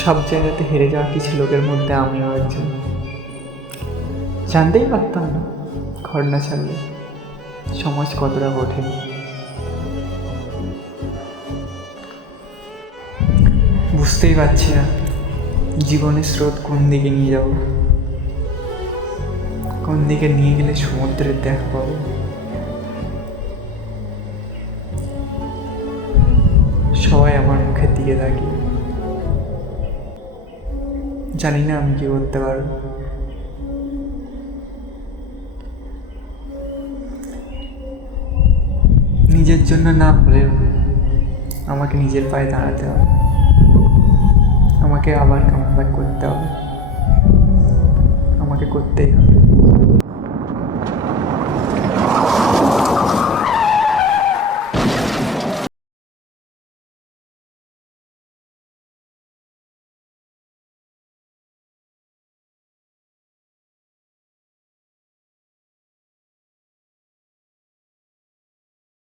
সব জায়গাতে হেরে যাওয়া কিছু লোকের মধ্যে আমিও একজন। জানতেই পারতাম না ঘর না ছাড়লে সমাজ কতটা কঠিন। বুঝতেই পারছি না জীবনের স্রোত কোন দিকে নিয়ে যাব, কোন দিকে নিয়ে গেলে সমুদ্রের দেখা পাবো। সবাই আমার মুখের দিকে তাকিয়ে, জানি না আমি কি করতে পারবো। নিজের জন্য না হলেও আমাকে নিজের পায়ে দাঁড়াতে হবে, আমাকে আবার কামব্যাক করতে হবে, আমাকে করতেই হবে।